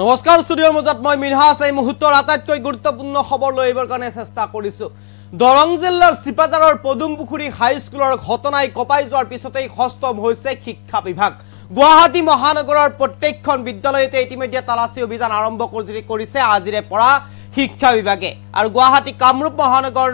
নমস্কাৰ ষ্টুডিঅ'ৰ মাজত মই মিনহাছ এই মুহূৰ্তৰ আটাইতকৈ গুৰুত্বপূৰ্ণ খবৰ লৈ এইবাৰ কাৰণে চেষ্টা কৰিছো। দৰং জিলাৰ চিপাজাৰৰ পদুমপুখুৰী হাইস্কুলৰ ঘটনাই কপাই যোৱাৰ পিছতেই হস্তম হৈছে শিক্ষা বিভাগ। গুৱাহাটী মহানগৰৰ প্ৰত্যেকখন বিদ্যালয়তে ইতিমধ্যে তালাচী অভিযান আৰম্ভ কৰিছে আজিৰে পৰা শিক্ষা বিভাগে। আৰু গুৱাহাটী কামৰূপ মহানগৰ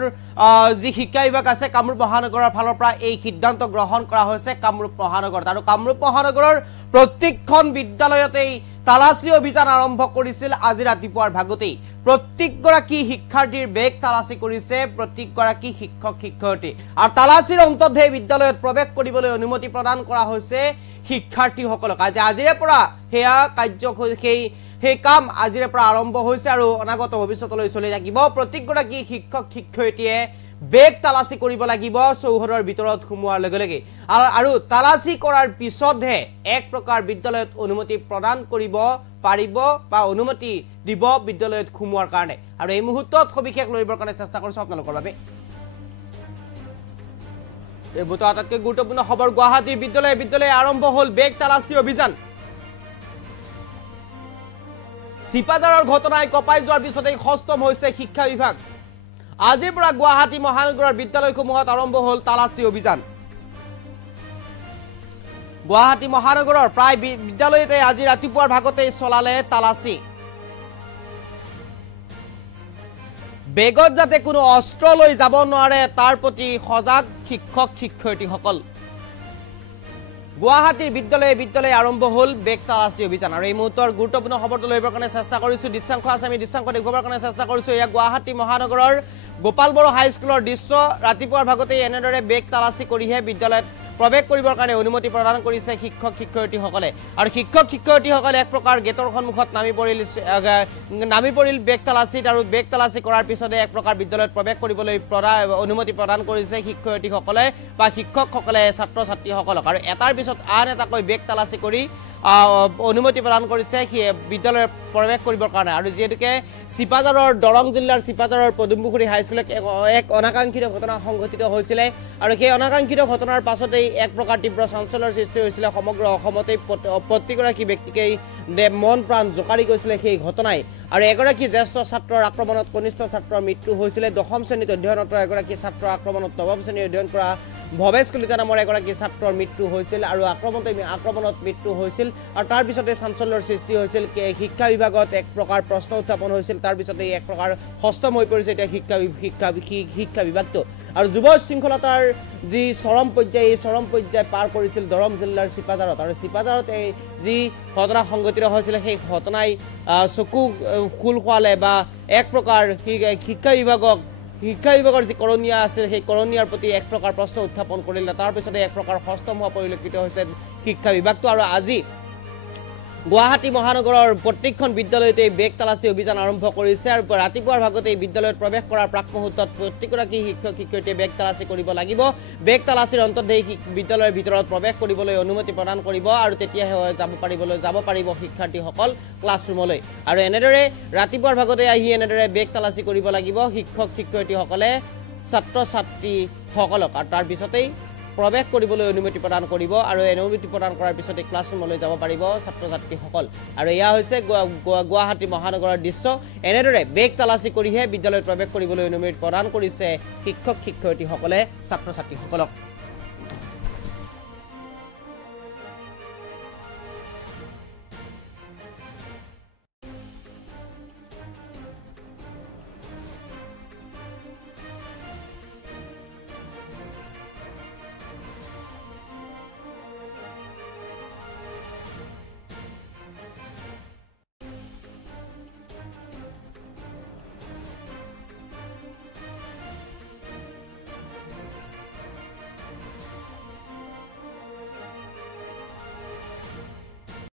যি শিক্ষা বিভাগ আছে কামৰূপ মহানগৰৰ ফালৰ পৰা এই সিদ্ধান্ত গ্ৰহণ কৰা হৈছে কামৰূপ মহানগৰত। আৰু কামৰূপ মহানগৰৰ প্ৰত্যেকখন বিদ্যালয়তেই তালাচী অভিযান আৰম্ভ কৰিছিল আজি ৰাতিপুৱাৰ ভাগতেই। প্ৰত্যেকগৰাকী শিক্ষাৰ্থীৰ বেগ তালাচী কৰিছে প্ৰত্যেকগৰাকী শিক্ষক শিক্ষয়িত্ৰী। আৰু তালাচীৰ অন্ততহে বিদ্যালয়ত প্ৰৱেশ কৰিবলৈ অনুমতি প্ৰদান কৰা হৈছে শিক্ষাৰ্থীসকলক। আজিৰে পৰা সেয়া সেই কাম আজিৰে পৰা আৰম্ভ হৈছে আৰু অনাগত ভৱিষ্যতলৈ চলি থাকিব। প্ৰত্যেকগৰাকী শিক্ষক শিক্ষয়িত্ৰীয়ে বেগ তালাচী কৰিব লাগিব চৌহদৰ ভিতৰত সোমোৱাৰ লগে লগে। আৰু তালাচী কৰাৰ পিছতহে এক প্ৰকাৰ বিদ্যালয়ত অনুমতি প্ৰদান কৰিব পাৰিব বা অনুমতি দিব বিদ্যালয়ত সোমোৱাৰ কাৰণে। আৰু এই মুহূৰ্তত সবিশেষ লইবৰ কাৰণে চেষ্টা কৰিছো আপোনালোকৰ বাবে। এই মুহূৰ্তত আটাইতকৈ গুৰুত্বপূৰ্ণ খবৰ, গুৱাহাটীৰ বিদ্যালয়ে আৰম্ভ হ'ল বেগ তালাচী অভিযান। চিপাজাৰৰ ঘটনাই কপাই যোৱাৰ পিছতেই হস্তম হৈছে শিক্ষা বিভাগ। আজিৰ পৰা গুৱাহাটী মহানগৰৰ বিদ্যালয়সমূহত আৰম্ভ হ'ল তালাচী অভিযান। গুৱাহাটী মহানগৰৰ প্ৰায় বিদ্যালয়তে আজি ৰাতিপুৱাৰ ভাগতেই চলালে তালাচী। বেগত যাতে কোনো অস্ত্ৰ লৈ যাব নোৱাৰে তাৰ প্ৰতি সজাগ শিক্ষক শিক্ষয়িত্ৰীসকল। গুৱাহাটীৰ বিদ্যালয়ে আৰম্ভ হ'ল বেগ তালাচী অভিযান। আৰু এই মুহূৰ্তৰ গুৰুত্বপূৰ্ণ খবৰটো লইবৰ কাৰণে চেষ্টা কৰিছো। দৃশ্যাংশ আছে, আমি দৃশ্যাংশ দেখুৱাবৰ কাৰণে চেষ্টা কৰিছো। এয়া গুৱাহাটী মহানগৰৰ গোপাল বড়ো হাইস্কুলৰ দৃশ্য। ৰাতিপুৱাৰ ভাগতেই এনেদৰে বেগ তালাচী কৰিহে বিদ্যালয়ত প্ৰৱেশ কৰিবৰ কাৰণে অনুমতি প্ৰদান কৰিছে শিক্ষক শিক্ষয়িত্ৰীসকলে। আৰু শিক্ষক শিক্ষয়িত্ৰীসকলে এক প্ৰকাৰ গেটৰ সন্মুখত নামি পৰিল বেগ তালাচীত। আৰু বেগ তালাচী কৰাৰ পিছতে এক প্ৰকাৰ বিদ্যালয়ত প্ৰৱেশ কৰিবলৈ অনুমতি প্ৰদান কৰিছে শিক্ষয়িত্ৰীসকলে বা শিক্ষকসকলে ছাত্ৰ ছাত্ৰীসকলক। আৰু এটাৰ পিছত আন এটাকৈ বেগ তালাচী কৰি অনুমতি প্ৰদান কৰিছে বিদ্যালয়ত প্ৰৱেশ কৰিবৰ কাৰণে। আৰু যিহেতুকে দৰং জিলাৰ চিপাজাৰৰ পদুমপুখুৰী হাইস্কুলত এক অনাকাংক্ষিত ঘটনা সংঘটিত হৈছিলে। আৰু সেই অনাকাংক্ষিত ঘটনাৰ পাছতেই এক প্ৰকাৰ তীব্ৰ চাঞ্চল্যৰ সৃষ্টি হৈছিলে সমগ্ৰ অসমতেই। প্ৰতিগৰাকী ব্যক্তিকেই মন প্ৰাণ জোকাৰি গৈছিলে সেই ঘটনাই। আৰু এগৰাকী জ্যেষ্ঠ ছাত্ৰৰ আক্ৰমণত কনিষ্ঠ ছাত্ৰৰ মৃত্যু হৈছিলে। দশম শ্ৰেণীত অধ্যয়নৰত এগৰাকী ছাত্ৰৰ আক্ৰমণত নৱম শ্ৰেণীত অধ্যয়ন কৰা ভৱেশ কলিতা নামৰ এগৰাকী ছাত্ৰৰ মৃত্যু হৈছিল। আৰু আক্ৰমণত মৃত্যু হৈছিল। আৰু তাৰ পিছতে চাঞ্চল্যৰ সৃষ্টি হৈছিল। শিক্ষা বিভাগত এক প্ৰকাৰ প্ৰশ্ন উত্থাপন হৈছিল। তাৰ পিছতে এক প্ৰকাৰ হস্তম হৈ পৰিছে এতিয়া শিক্ষা বিভাগটো। আৰু যুৱ শৃংখলতাৰ যি চৰম পৰ্যায়, এই চৰম পৰ্যায় পাৰ কৰিছিল দৰং জিলাৰ চিপাজাৰত। আৰু চিপাজাৰত এই যি ঘটনা সংঘটিত হৈছিলে সেই ঘটনাই চকু খোল খোৱালে বা এক প্ৰকাৰ শিক্ষা বিভাগৰ যি কৰণীয় আছিল সেই কৰণীয়াৰ প্ৰতি এক প্ৰকাৰ প্ৰশ্ন উত্থাপন কৰিলে। তাৰপিছতে এক প্ৰকাৰ হস্তম হোৱা পৰিলক্ষিত হৈছে শিক্ষা বিভাগটো। আৰু আজি গুৱাহাটী মহানগৰৰ প্ৰত্যেকখন বিদ্যালয়তে বেগ তালাচী অভিযান আৰম্ভ কৰিছে। আৰু ৰাতিপুৱাৰ ভাগতে বিদ্যালয়ত প্ৰৱেশ কৰাৰ প্ৰাক মুহূৰ্তত প্ৰত্যেকগৰাকী শিক্ষক শিক্ষয়িত্ৰীয়ে বেগ তালাচী কৰিব লাগিব। বেগ তালাচীৰ অন্ততহে বিদ্যালয়ৰ ভিতৰত প্ৰৱেশ কৰিবলৈ অনুমতি প্ৰদান কৰিব। আৰু তেতিয়াহে যাব পাৰিব শিক্ষাৰ্থীসকল ক্লাছৰুমলৈ। আৰু এনেদৰে ৰাতিপুৱাৰ ভাগতে আহি এনেদৰে বেগ তালাচী কৰিব লাগিব শিক্ষক শিক্ষয়িত্ৰীসকলে ছাত্ৰ ছাত্ৰীসকলক। আৰু তাৰ পিছতেই প্ৰৱেশ কৰিবলৈ অনুমতি প্ৰদান কৰিব। আৰু অনুমতি প্ৰদান কৰাৰ পিছতে ক্লাছৰুমলৈ যাব পাৰিব ছাত্ৰ ছাত্ৰীসকল। আৰু এয়া হৈছে গুৱাহাটী মহানগৰৰ দৃশ্য। এনেদৰে বেগ তালাচী কৰিহে বিদ্যালয়ত প্ৰৱেশ কৰিবলৈ অনুমতি প্ৰদান কৰিছে শিক্ষক শিক্ষয়িত্ৰীসকলে ছাত্ৰ ছাত্ৰীসকলক।